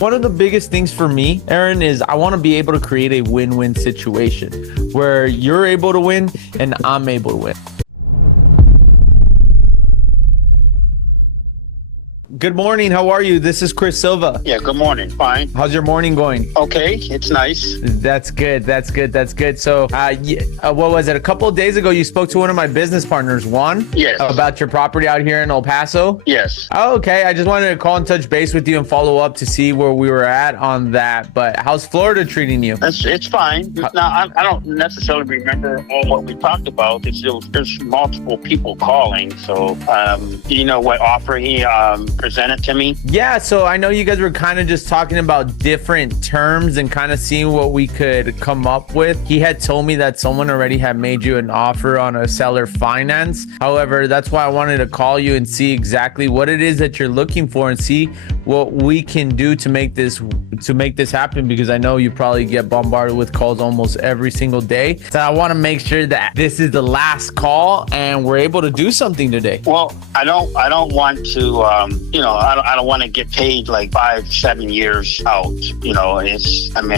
One of the biggest things for me, Aaron, is I want to be able to create a win-win situation where you're able to win and I'm able to win. Good morning. How are you? This is Chris Silva. Yeah, good morning. Fine. How's your morning going? Okay, it's nice. That's good. So, what was it? A couple of days ago, you spoke to one of my business partners, Juan. Yes. About your property out here in El Paso. Yes. Oh, okay. I just wanted to call and touch base with you and follow up to see where we were at on that. But how's Florida treating you? It's fine. Now, I don't necessarily remember all what we talked about. There's multiple people calling. So, do you know what offer he presented to me? Yeah, so I know you guys were kind of just talking about different terms and kind of seeing what we could come up with. He had told me that someone already had made you an offer on a seller finance. However, that's why I wanted to call you and see exactly what it is that you're looking for and see what we can do to make this happen, because I know you probably get bombarded with calls almost every single day. So I want to make sure that this is the last call and we're able to do something today. Well, I don't want to I don't want to get paid like 5-7 years out.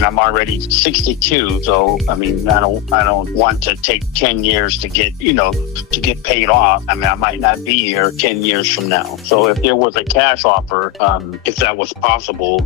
I'm already 62, so I don't want to take 10 years to get paid off. I might not be here 10 years from now. So if there was a cash offer, if that was possible,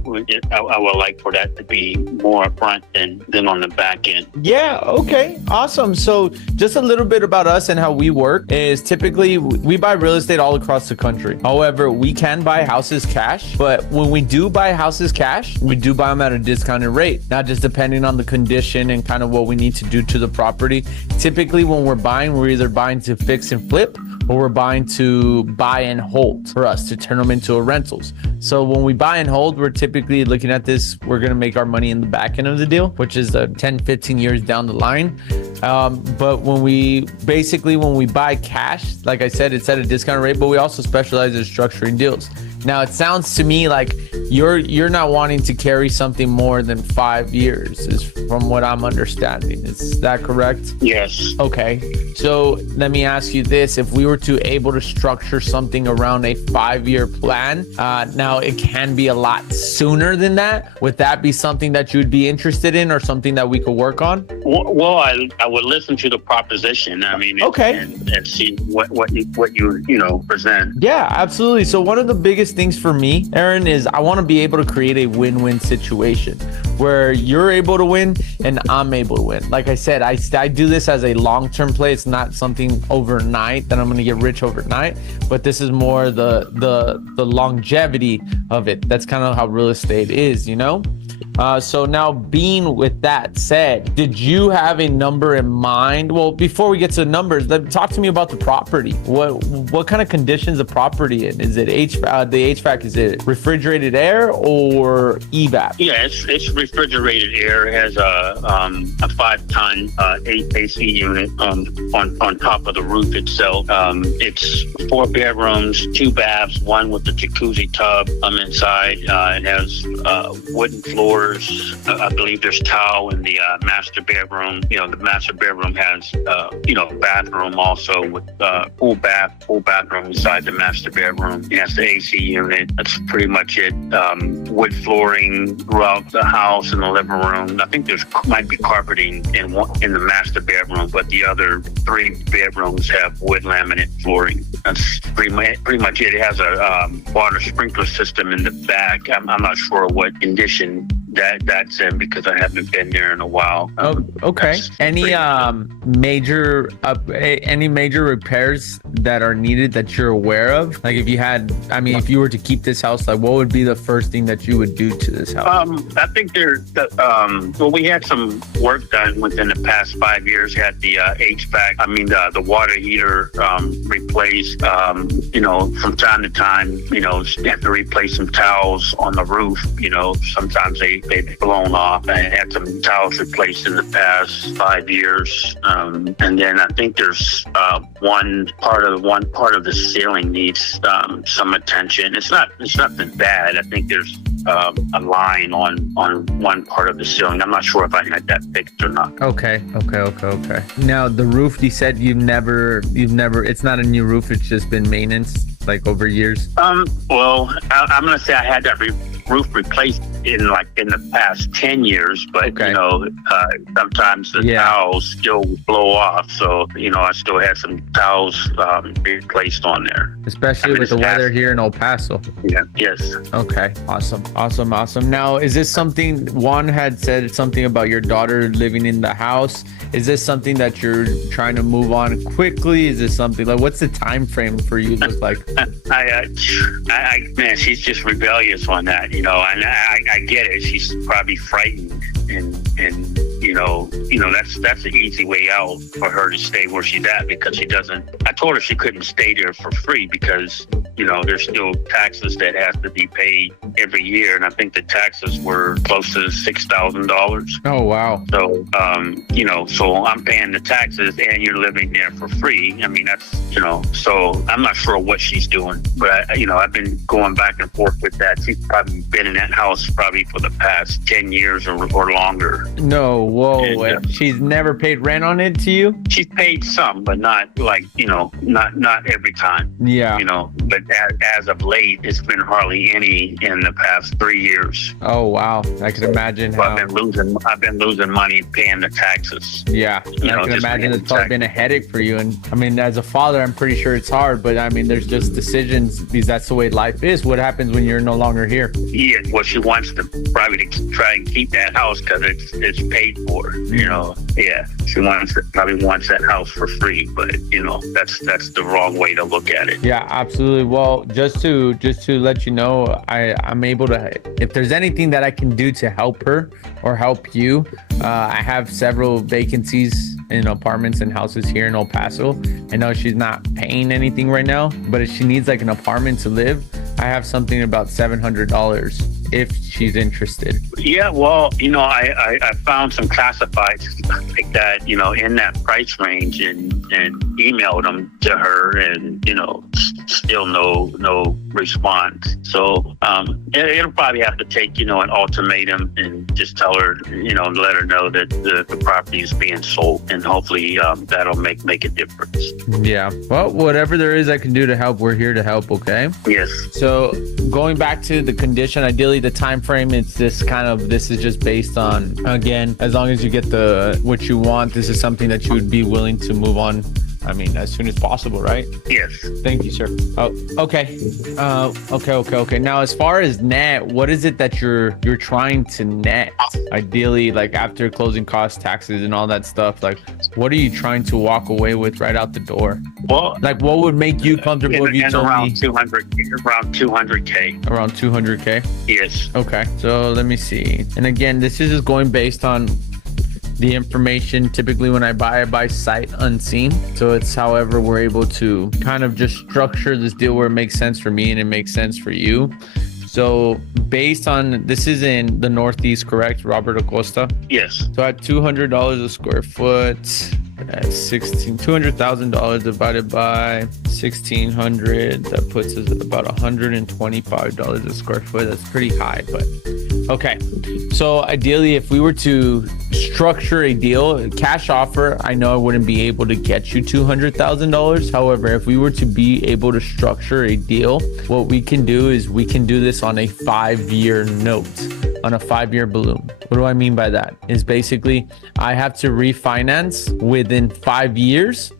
I would like for that to be more upfront than on the back end. Yeah, okay, awesome. So just a little bit about us and how we work is typically we buy real estate all across the country. However, we can buy houses cash, but when we do buy houses cash, we do buy them at a discounted rate, not just depending on the condition and kind of what we need to do to the property. Typically when we're buying, we're either buying to fix and flip or we're buying to buy and hold for us to turn them into a rentals. So when we buy and hold, we're typically looking at this, we're going to make our money in the back end of the deal, which is 10-15 years down the line. But when we buy cash, like I said, it's at a discount rate, but we also specialize in structuring deals. Now it sounds to me like you're not wanting to carry something more than 5 years, is from what I'm understanding. Is that correct? Yes. Okay. So let me ask you this: if we were to able to structure something around a 5-year plan, now it can be a lot sooner than that. Would that be something that you would be interested in, or something that we could work on? Well, I would listen to the proposition. Okay. and see what you present. Yeah, absolutely. So one of the biggest things for me, Aaron, is I want to be able to create a win-win situation where you're able to win and I'm able to win. Like I said, I do this as a long-term play. It's not something overnight that I'm going to get rich overnight, but this is more the longevity of it. That's kind of how real estate is, So now, being with that said, did you have a number in mind? Well, before we get to the numbers, talk to me about the property. What kind of conditions the property in? Is it the HVAC? Is it refrigerated air or evap? Yeah, it's refrigerated air. It has a 5-ton AC unit on top of the roof itself. It's 4 bedrooms, 2 baths, 1 with the jacuzzi tub inside. It has wooden floors. I believe there's towel in the master bedroom. The master bedroom has bathroom also with full bathroom inside the master bedroom. It has the AC unit. That's pretty much it. Wood flooring throughout the house and the living room. I think might be carpeting in the master bedroom, but the other 3 bedrooms have wood laminate flooring. That's pretty much it. It has a water sprinkler system in the back. I'm not sure what condition that's in because I haven't been there in a while. Okay. Any major repairs that are needed that you're aware of? Like if you were to keep this house, like what would be the first thing that you would do to this house? I think we had some work done within the past 5 years. Had the HVAC, the water heater replaced. From time to time, you have to replace some towels on the roof. Sometimes they've blown off. I had some towels replaced in the past 5 years. And then I think there's one part of the ceiling needs some attention. It's nothing bad. I think there's a line on one part of the ceiling. I'm not sure if I had that fixed or not. Okay. Now the roof, you said you've never, it's not a new roof, it's just been maintenance like over years? Well, I'm going to say I had that roof replaced in the past 10 years, but Okay. sometimes the towels still blow off. So, I still had some towels replaced on there. Especially with the weather here in El Paso. Yeah. Yes. Okay. Awesome. Now, is this something Juan had said something about your daughter living in the house? Is this something that you're trying to move on quickly? Is this something like, what's the time frame for you look like? Man, she's just rebellious on that, and I get it. She's probably frightened, and that's an easy way out for her to stay where she's at, because she doesn't. I told her she couldn't stay there for free because there's still taxes that have to be paid every year, and I think the taxes were close to $6,000. Oh wow. So so I'm paying the taxes and you're living there for free. I mean, that's so I'm not sure what she's doing, but I've been going back and forth with that. She's probably been in that house probably for the past 10 years or longer. No, whoa. And, she's never paid rent on it to you? She's paid some, but not not every time. Yeah. But as of late, it's been hardly any in the past 3 years. Oh wow. I can imagine So how. I've been losing money paying the taxes. Yeah, I can just imagine paying it's probably been a headache for you. And I mean, as a father, I'm pretty sure it's hard, but I mean, there's just decisions because that's the way life is. What happens when you're no longer here? Yeah, well, she wants to probably try and keep that house because it's paid for. Yeah, she probably wants that house for free, but that's the wrong way to look at it. Yeah, absolutely. Well, just to let you know, I'm able to, if there's anything that I can do to help her or help you, I have several vacancies in apartments and houses here in El Paso. I know she's not paying anything right now, but if she needs like an apartment to live, I have something about $700 if she's interested. Yeah, well, I found some classifieds like that, in that price range, and emailed them to her, and still no response. So it'll probably have to take an ultimatum and just tell her, let her know that the property is being sold, and hopefully that'll make a difference. Yeah. Well, whatever there is I can do to help, we're here to help. Okay. Yes. So going back to the condition, ideally the time frame, this is just based on, again, as long as you get what you want, this is something that you would be willing to move on. I mean, as soon as possible, right? Yes. Thank you, sir. Oh, okay. Okay. Now, as far as net, what is it that you're trying to net? Ideally, like after closing costs, taxes, and all that stuff, like what are you trying to walk away with right out the door? Well, like what would make you comfortable if you told around me 200K. Around 200K? Yes. Okay. So let me see. And again, this is just going based on the information. Typically when I buy sight unseen. So it's however we're able to kind of just structure this deal where it makes sense for me and it makes sense for you. So based on, this is in the Northeast, correct, Robert Acosta? Yes. So at $200 a square foot, at $200,000 divided by 1,600, that puts us at about $125 a square foot. That's pretty high, but okay. So ideally, if we were to structure a deal, cash offer, I know I wouldn't be able to get you $200,000. However, if we were to be able to structure a deal, what we can do is we can do this on a 5-year note, on a 5-year balloon. What do I mean by that? Is basically I have to refinance within 5 years,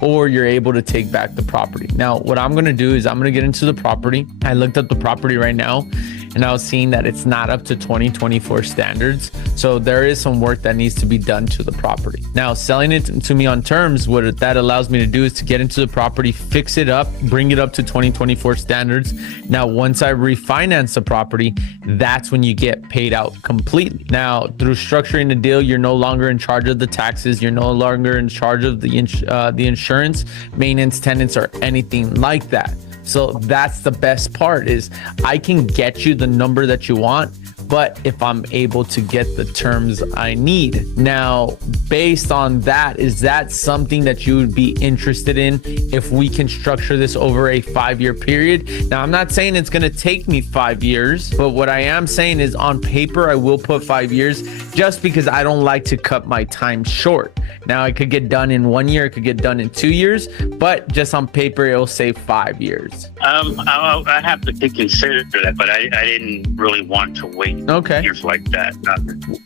or you're able to take back the property. Now, what I'm going to do is I'm going to get into the property. I looked up the property right now, and I was seeing that it's not up to 2024 standards. So there is some work that needs to be done to the property. Now, selling it to me on terms, what that allows me to do is to get into the property, fix it up, bring it up to 2024 standards. Now, once I refinance the property, that's when you get paid out completely. Now, through structuring the deal, you're no longer in charge of the taxes. You're no longer in charge of the insurance, maintenance, tenants, or anything like that. So that's the best part, is I can get you the number that you want, but if I'm able to get the terms I need. Now, based on that, is that something that you would be interested in if we can structure this over a 5-year period? Now, I'm not saying it's going to take me 5 years, but what I am saying is on paper, I will put 5 years just because I don't like to cut my time short. Now, it could get done in 1 year, it could get done in 2 years, but just on paper, it'll say 5 years. I have to consider that, but I didn't really want to wait anything. Okay. Just like that.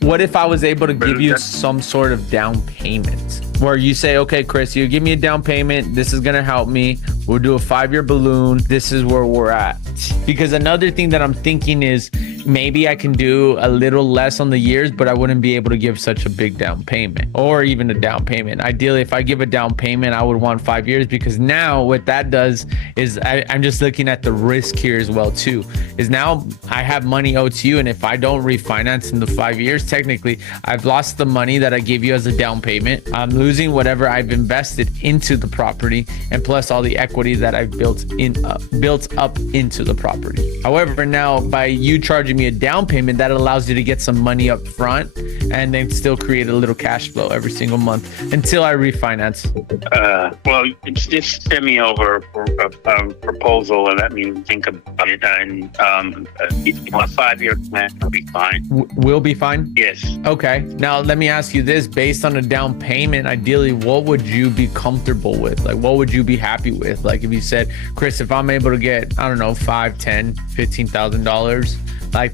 What if I was able to give you that's- some sort of down payment where you say, okay, Chris, you give me a down payment. This is going to help me. We'll do a 5-year balloon. This is where we're at. Because another thing that I'm thinking is maybe I can do a little less on the years, but I wouldn't be able to give such a big down payment or even a down payment. Ideally, if I give a down payment, I would want 5 years, because now what that does is I'm just looking at the risk here as well too, is now I have money owed to you. And if I don't refinance in the 5 years, technically I've lost the money that I gave you as a down payment. I'm losing whatever I've invested into the property, and plus all the equity that I've built up into the property. However, now by you charging me a down payment, that allows you to get some money up front and then still create a little cash flow every single month until I refinance. Well, just send me over a proposal and let me think about it. And a 5-year plan will be fine. Will be fine? Yes. Okay. Now let me ask you this: based on a down payment, ideally, what would you be comfortable with? Like, what would you be happy with? Like, if you said, Chris, if I'm able to get, I don't know, $5, $10, $15,000, like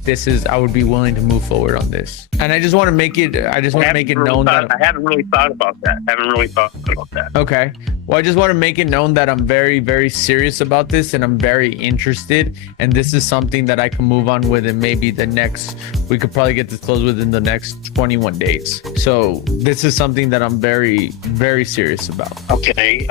I would be willing to move forward on this. And I just want to make it known that I haven't really thought about that. Okay. Well, I just want to make it known that I'm very, very serious about this, and I'm very interested. And this is something that I can move on with, and maybe we could probably get this closed within the next 21 days. So this is something that I'm very, very serious about. Okay.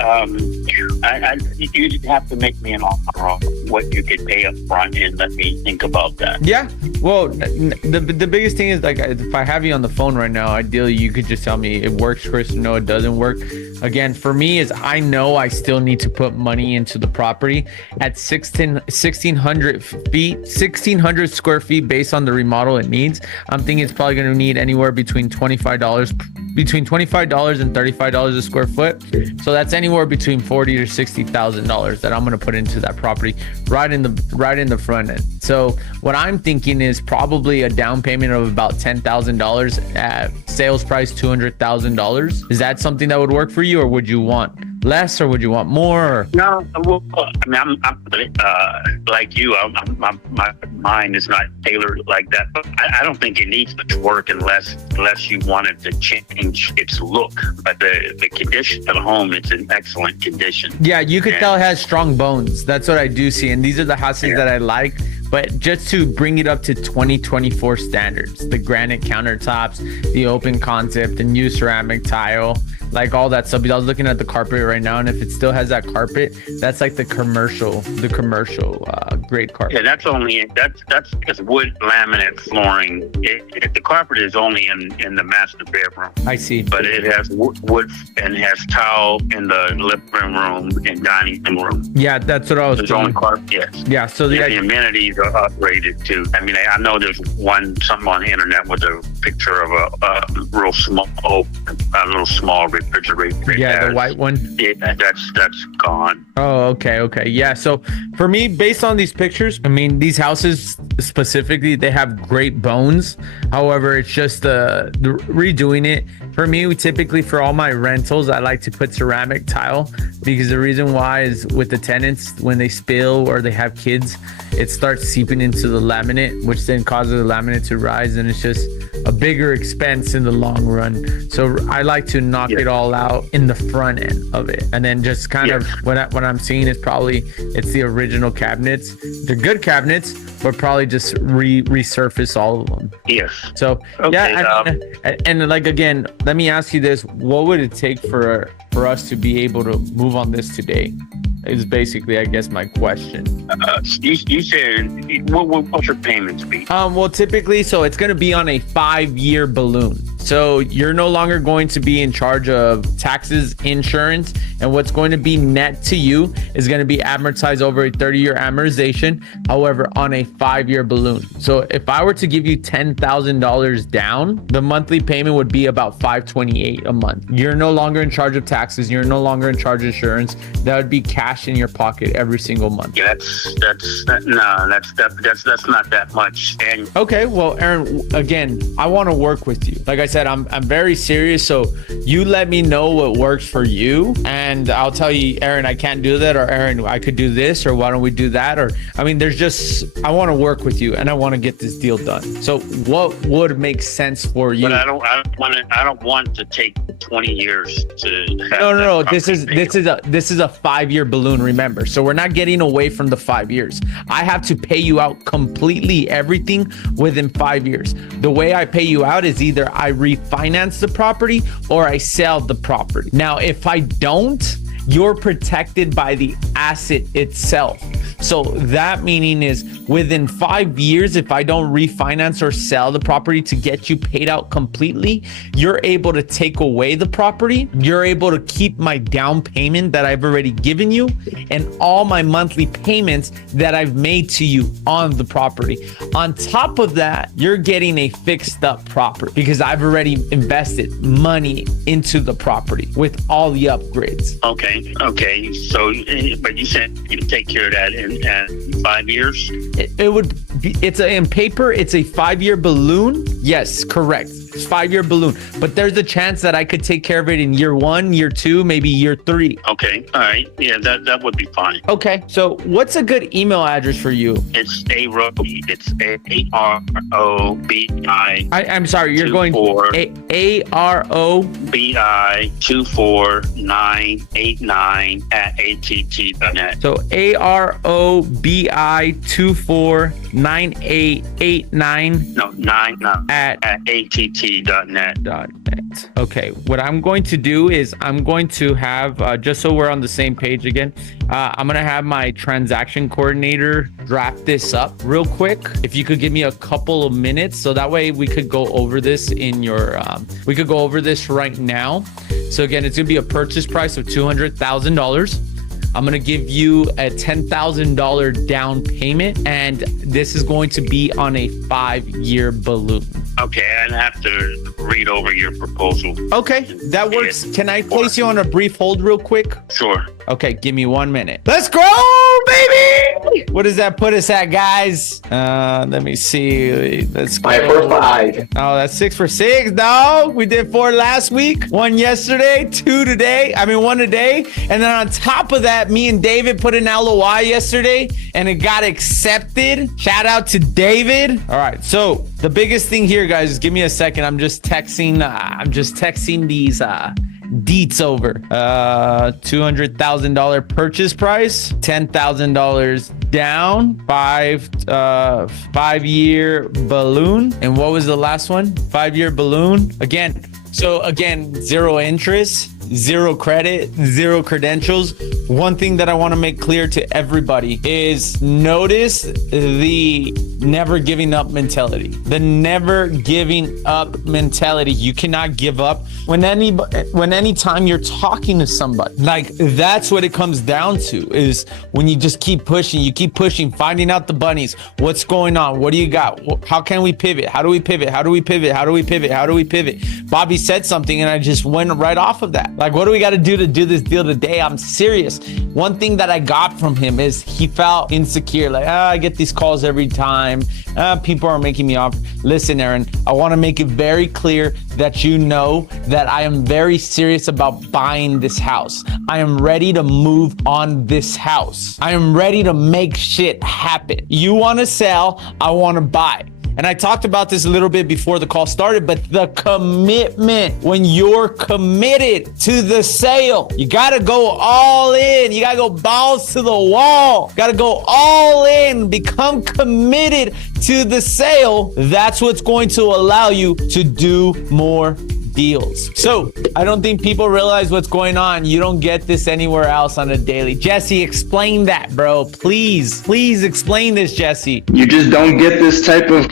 You'd have to make me an offer on what you could pay up front and let me think about that. Yeah. Well, the biggest thing is, like, if I have you on the phone right now, ideally you could just tell me it works, Chris, or no, it doesn't work. Again, for me, is I know I still need to put money into the property at 1,600 square feet based on the remodel it needs. I'm thinking it's probably going to need anywhere between $25 and $35 a square foot. So that's anywhere between $40,000 to $60,000 that I'm going to put into that property right in the front end. So what I'm thinking is probably a down payment of about $10,000 at sales price $200,000. Is that something that would work for you, or would you want less, or would you want more? No, well, I mean, I'm like you. My mind is not tailored like that. But I don't think it needs much work unless you wanted to change its look. But the condition of the home, it's in excellent condition. Yeah, you could tell it has strong bones. That's what I do see, and these are the houses that I like. But just to bring it up to 2024 standards, the granite countertops, the open concept, the new ceramic tile, like all that stuff. Because I was looking at the carpet right now, and if it still has that carpet, that's like the commercial grade carpet. Yeah, that's because wood laminate flooring. The carpet is only in the master bedroom. I see. But it has wood and has tile in the living room and dining room. Yeah, that's what I was. There's only carpet. Yes. Yeah. So the amenities are upgraded too. I mean, I know there's something on the internet with a picture of a real little small refrigerator. Yeah, the white one. Yeah, that's gone. Oh, okay. Yeah. So for me, based on these pictures, I mean, these houses specifically, they have great bones. However, it's just the redoing it. For me, typically for all my rentals, I like to put ceramic tile, because the reason why is with the tenants, when they spill or they have kids, it starts seeping into the laminate, which then causes the laminate to rise, and it's just a bigger expense in the long run. So I like to knock it all out in the front end of it, and then just kind of what I'm seeing is probably it's the original cabinets. They're good cabinets, but probably just resurface all of them. Yes. So and like, again, let me ask you this: what would it take for us to be able to move on this today? Is basically, I guess, my question. You said, what's your payments be? Well, typically, so it's going to be on a 5-year balloon. So you're no longer going to be in charge of taxes, insurance, and what's going to be net to you is going to be amortized over a 30-year amortization. However, on a 5-year balloon. So if I were to give you $10,000 down, the monthly payment would be about $528 a month. You're no longer in charge of taxes. You're no longer in charge of insurance. That would be cash in your pocket every single month. Yeah, that's not that much. And okay, well, Aaron, again, I want to work with you. Like I said, said, I'm very serious. So you let me know what works for you, and I'll tell you, Aaron, I can't do that, or Aaron, I could do this, or why don't we do that? Or I mean, I want to work with you, and I want to get this deal done. So what would make sense for you? But I don't want to take 20 years to have No. that This is a 5-year balloon, remember. So we're not getting away from the 5 years. I have to pay you out completely everything within 5 years. The way I pay you out is either I refinance the property or I sell the property. Now, if I don't, you're protected by the asset itself. So that meaning is within 5 years, if I don't refinance or sell the property to get you paid out completely, you're able to take away the property. You're able to keep my down payment that I've already given you and all my monthly payments that I've made to you on the property. On top of that, you're getting a fixed up property because I've already invested money into the property with all the upgrades. Okay. So, but you said you take care of that in 5 years? It would be, in paper, it's a 5-year balloon. Yes, correct. It's 5-year balloon, but there's a chance that I could take care of it in year 1, year 2, maybe year 3. Okay. All right. Yeah, that would be fine. Okay. So what's a good email address for you? It's Arobi. It's AROBI. I'm sorry, you're going AROBI 24989 at att.net. So AROBI 249889. No, 99 at att.net. Okay, what I'm going to do is I'm going to have, just so we're on the same page again, I'm going to have my transaction coordinator draft this up real quick. If you could give me a couple of minutes, so that way we could go over this we could go over this right now. So again, it's going to be a purchase price of $200,000. I'm going to give you a $10,000 down payment, and this is going to be on a 5-year balloon. Okay, I'd have to read over your proposal. Okay, that works. Can I place you on a brief hold real quick? Sure. Okay, give me 1 minute. Let's go, baby! What does that put us at, guys? Let me see. Let's go. 5 for 5. Oh, that's 6 for 6, dog. We did 4 last week, 1 yesterday, 2 today. 1 today. And then on top of that, me and David put an LOI yesterday, and it got accepted. Shout out to David. All right, so the biggest thing here, guys, is give me a second. I'm just texting these deets over. $200,000 purchase price, $10,000 down, 5-year balloon. And what was the last one? 5-year balloon again. So again, 0 interest, 0 credit, 0 credentials. One thing that I want to make clear to everybody is notice the never giving up mentality. The never giving up mentality. You cannot give up when any time you're talking to somebody. Like, that's what it comes down to, is when you just keep pushing, finding out the bunnies. What's going on? What do you got? How can we pivot? How do we pivot? How do we pivot? How do we pivot? How do we pivot? Bobby said something and I just went right off of that. Like, what do we got to do this deal today? I'm serious. One thing that I got from him is he felt insecure. Like, I get these calls every time. People are making me off. Listen, Aaron, I want to make it very clear that you know that I am very serious about buying this house. I am ready to move on this house. I am ready to make shit happen. You want to sell, I want to buy. And I talked about this a little bit before the call started, but the commitment, when you're committed to the sale, you got to go all in. You got to go balls to the wall. Got to go all in, become committed to the sale. That's what's going to allow you to do more deals. So I don't think people realize what's going on. You don't get this anywhere else on a daily. Jesse, explain that, bro. Please explain this, Jesse. You just don't get this type of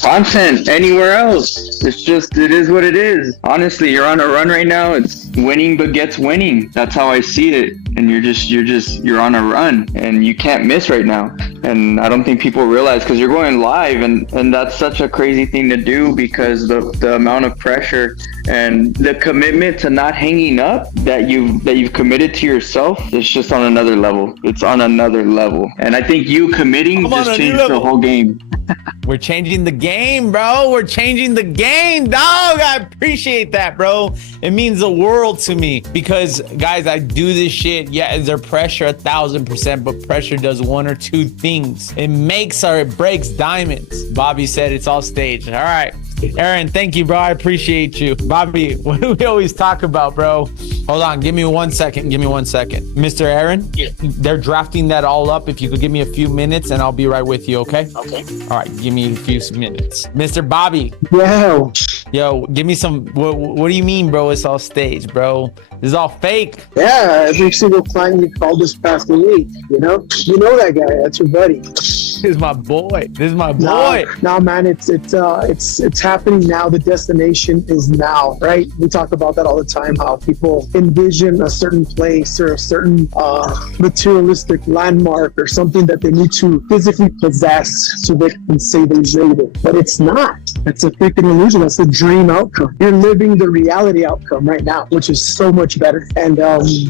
content anywhere else. It is what it is. Honestly, you're on a run right now. It's winning begets winning. That's how I see it. And you're on a run and you can't miss right now. And I don't think people realize, because you're going live, and that's such a crazy thing to do, because the amount of pressure and the commitment to not hanging up that you've committed to yourself, it's just on another level. It's on another level. And I think you committing just changed the whole game. We're changing the game, bro. We're changing the game, dog. I appreciate that, bro. It means the world to me because, guys, I do this shit. Yeah, is there pressure? 1,000%, but pressure does one or two things. It makes or it breaks diamonds. Bobby said it's all staged. All right. Aaron, thank you, bro. I appreciate you. Bobby, what do we always talk about, bro? Hold on. Give me 1 second. Give me 1 second. Mr. Aaron? Yeah. They're drafting that all up. If you could give me a few minutes and I'll be right with you, okay? Okay. All right. Give me a few minutes. Mr. Bobby. Wow. Yo, give me some. What do you mean, bro? It's all staged, bro. This is all fake. Yeah, every single client you called this past week, you know that guy. That's your buddy. This is my boy. This is my boy. No, man, it's happening now. The destination is now, right? We talk about that all the time. How people envision a certain place or a certain materialistic landmark or something that they need to physically possess so they can say they made it. But it's not. It's a freaking illusion. That's the dream outcome. You're living the reality outcome right now, which is so much better. And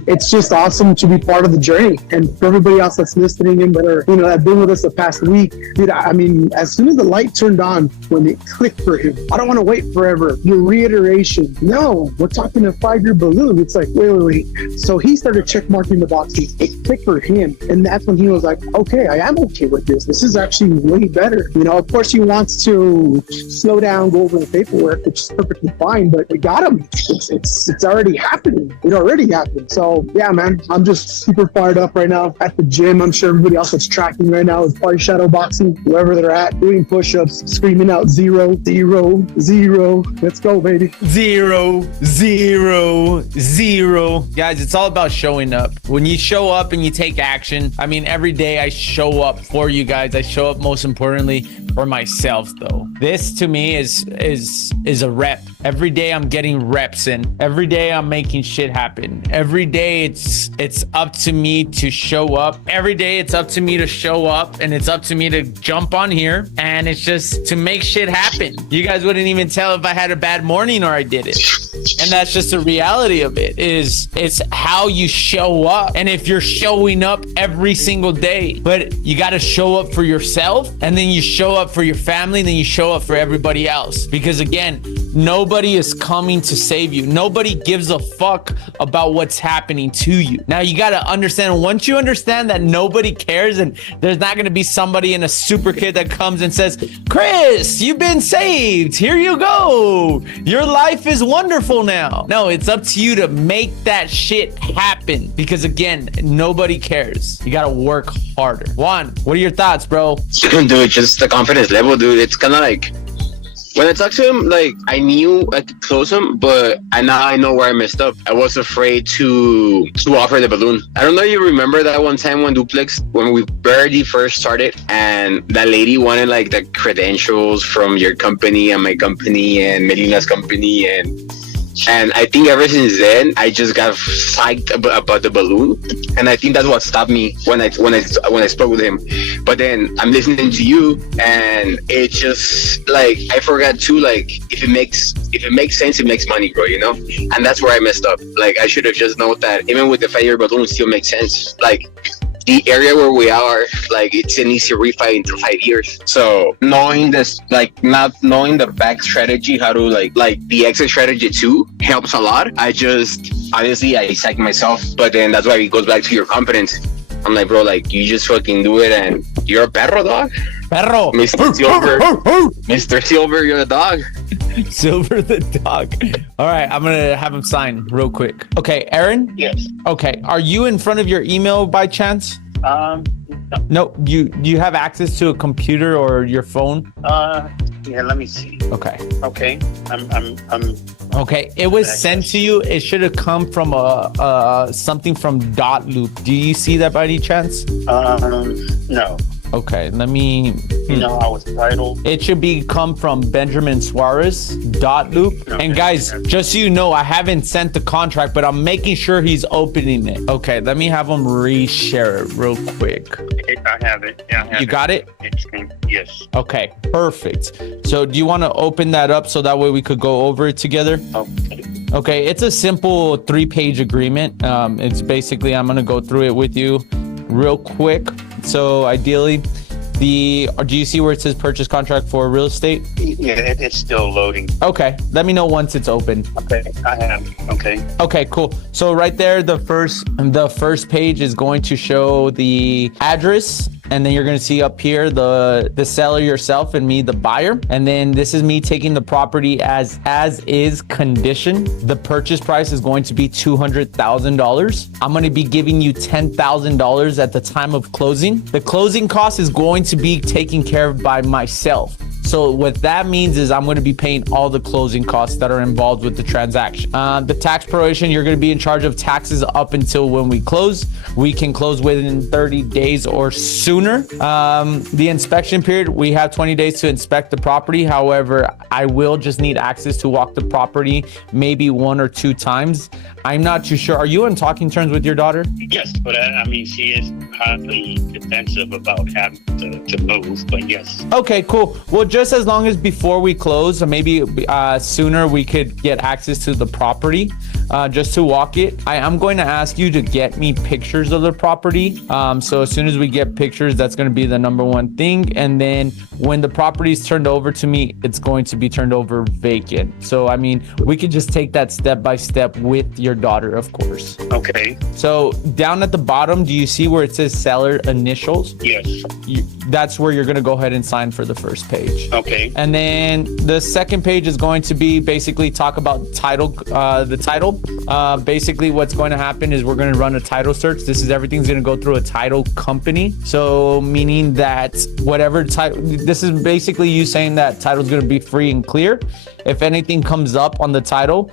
it's just awesome to be part of the journey. And for everybody else that's listening and that are, have been with us the past week, dude, I mean, as soon as the light turned on, when it clicked for him, I don't want to wait forever. Your reiteration. No, we're talking a 5-year balloon. It's like, wait. So he started check marking the boxes. It clicked for him. And that's when he was like, okay, I am okay with this. This is actually way better. Of course he wants to slow down, go over the paperwork, which is perfectly fine, but we got him. It's already happening. It already happened. So yeah, man, I'm just super fired up right now at the gym. I'm sure everybody else that's tracking right now is probably shadow boxing, wherever they're at, doing push-ups, screaming out 0, 0, 0. Let's go, baby. 0, 0, 0. Guys, it's all about showing up. When you show up and you take action, I mean, every day I show up for you guys. I show up most importantly for myself, though. This to me is a rep. Every day I'm getting reps in. Every day I'm making shit happen. Every day it's up to me to show up. Every day it's up to me to show up, and it's up to me to jump on here, and it's just to make shit happen. You guys wouldn't even tell if I had a bad morning or I did it. And that's just the reality of it. It's how you show up. And if you're showing up every single day, but you got to show up for yourself, and then you show up for your family, and then you show up for everybody else. Because again, nobody is coming to save you. Nobody gives a fuck about what's happening to you. Now you got to understand, once you understand that nobody cares, and there's not going to be somebody in a super kid that comes and says, Chris, you've been saved. Here you go. Your life is wonderful now. No, it's up to you to make that shit happen. Because again, nobody cares. You got to work harder. Juan, what are your thoughts, bro? Dude, just the confidence level, dude. It's kind of like, when I talked to him, like, I knew I could close him, but now I know where I messed up. I was afraid to offer the balloon. I don't know if you remember that one time when Duplex, when we barely first started, and that lady wanted, like, the credentials from your company and my company and Melina's company, and I think ever since then, I just got psyched about the balloon, and I think that's what stopped me when I spoke with him. But then I'm listening to you, and it just, like, I forgot too, like, if it makes sense, it makes money, bro, and that's where I messed up. Like, I should have just known that even with the 5-year balloon, it still makes sense. Like, the area where we are, like, it's an easy refi into 5 years. So knowing this, like, not knowing the back strategy, how to like the exit strategy too, helps a lot. I just, obviously, I psych myself, but then that's why it goes back to your confidence. I'm like, bro, like, you just fucking do it, and you're a perro, dog. Perro. Mr. Silver. Mr. Silver, you're a dog. Silver the dog. All right, I'm gonna have him sign real quick. Okay, Aaron? Yes. Okay, are you in front of your email by chance? No. Do you have access to a computer or your phone? Yeah, let me see. Okay. Okay. I'm Okay, it was sent to you. It should have come from something from Dot Loop. Do you see that by any chance? no. Okay, let me. I was titled. It should come from Benjamin Suarez, Dot Loop. Okay. And guys, just so you know, I haven't sent the contract, but I'm making sure he's opening it. Okay, let me have him reshare it real quick. I have it. Yeah, I have You got it? Yes. Okay, perfect. So do you want to open that up so that way we could go over it together? Okay. Okay, it's a simple 3-page agreement. It's basically, I'm going to go through it with you real quick. So ideally, do you see where it says purchase contract for real estate? Yeah, it's still loading. Okay, let me know once it's open. Okay, I have. Okay, cool. So right there, the first page is going to show the address, and then you're going to see up here the seller yourself and me, the buyer. And then this is me taking the property as is condition. The purchase price is going to be $200,000. I'm going to be giving you $10,000 at the time of closing. The closing cost is going to be taken care of by myself. So what that means is I'm going to be paying all the closing costs that are involved with the transaction. The tax proration, you're going to be in charge of taxes up until when we close. We can close within 30 days or sooner. The inspection period, we have 20 days to inspect the property. However, I will just need access to walk the property maybe 1 or 2 times. I'm not too sure. Are you on talking terms with your daughter? Yes, but I mean, she is highly defensive about having to move, but yes. Okay, cool. Well, just as long as before we close, or maybe sooner, we could get access to the property just to walk it. I am going to ask you to get me pictures of the property. So as soon as we get pictures, that's going to be the number one thing. And then when the property is turned over to me, it's going to be turned over vacant. So, I mean, we could just take that step by step with your daughter, of course. Okay. So down at the bottom, do you see where it says seller initials? Yes. That's where you're going to go ahead and sign for the first page. Okay. And then the second page is going to be basically talk about title, the title. Basically what's going to happen is we're going to run a title search. Everything's going to go through a title company. So meaning that whatever title, this is basically you saying that title is going to be free and clear. If anything comes up on the title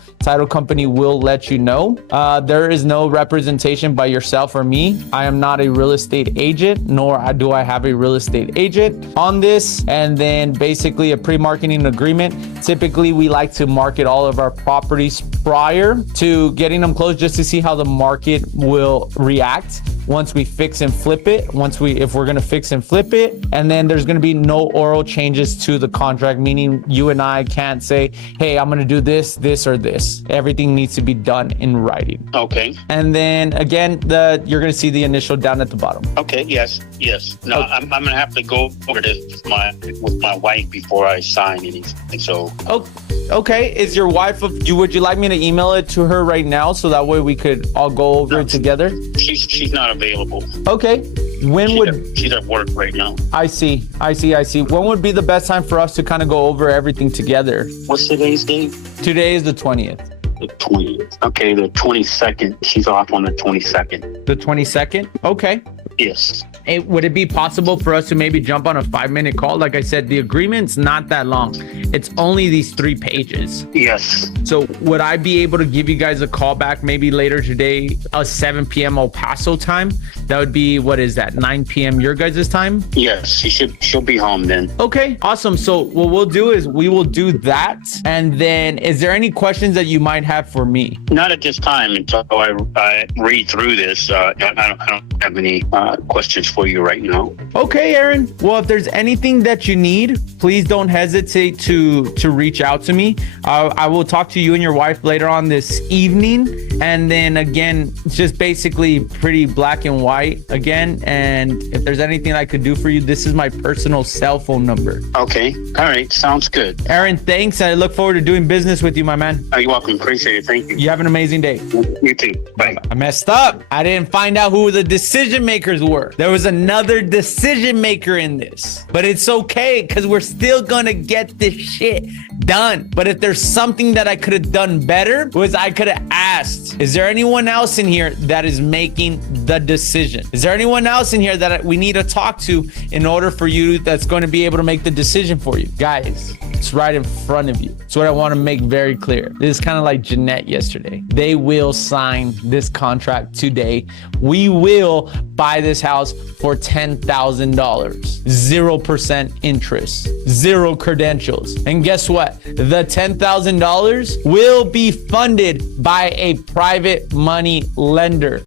company will let you know. There is no representation by yourself or me. I am not a real estate agent, nor do I have a real estate agent on this. And then basically a pre-marketing agreement. Typically, we like to market all of our properties prior to getting them closed just to see how the market will react once we fix and flip it, if we're going to fix and flip it. And then there's going to be no oral changes to the contract, meaning you and I can't say, hey, I'm going to do this, this, or this. Everything needs to be done in writing. Okay. And then again, you're going to see the initial down at the bottom. Okay. Yes. No, okay. I'm going to have to go over this with my wife before I sign anything. So. Okay. Is your wife, would you like me to email it to her right now so that way we could all go over it together? She's not available. Okay. She's at work right now. I see. When would be the best time for us to kind of go over everything together? What's today's date? Today is the 20th. The 20th. Okay, the 22nd. She's off on the 22nd. The 22nd? Okay. Yes. Hey, would it be possible for us to maybe jump on a 5-minute call? Like I said, the agreement's not that long. It's only these 3 pages. Yes. So would I be able to give you guys a call back maybe later today, 7 p.m. El Paso time? That would be, what is that, 9 p.m. your guys' time? Yes, she'll be home then. Okay, awesome. So what we'll do is we will do that. And then is there any questions that you might have for me? Not at this time until I read through this. I don't have any questions for you right now. Okay, Aaron. Well, if there's anything that you need, please don't hesitate to reach out to me. I will talk to you and your wife later on this evening. And then again, just basically pretty black and white again. And if there's anything I could do for you, this is my personal cell phone number. Okay. All right. Sounds good. Aaron, thanks. I look forward to doing business with you, my man. You're welcome. Appreciate it. Thank you. You have an amazing day. You too. Bye. I messed up. I didn't find out who the decision makers were. There was another decision maker in this, but it's okay because we're still gonna get this shit done. But if there's something that I could have done better, was I could have asked, is there anyone else in here that is making the decision? Is there anyone else in here that we need to talk to in order for you that's going to be able to make the decision for you? Guys, it's right in front of you. That's what I want to make very clear. This is kind of like Jeanette yesterday. They will sign this contract today. We will buy this house for $10,000, 0% interest, 0 credentials. And guess what? The $10,000 will be funded by a private money lender.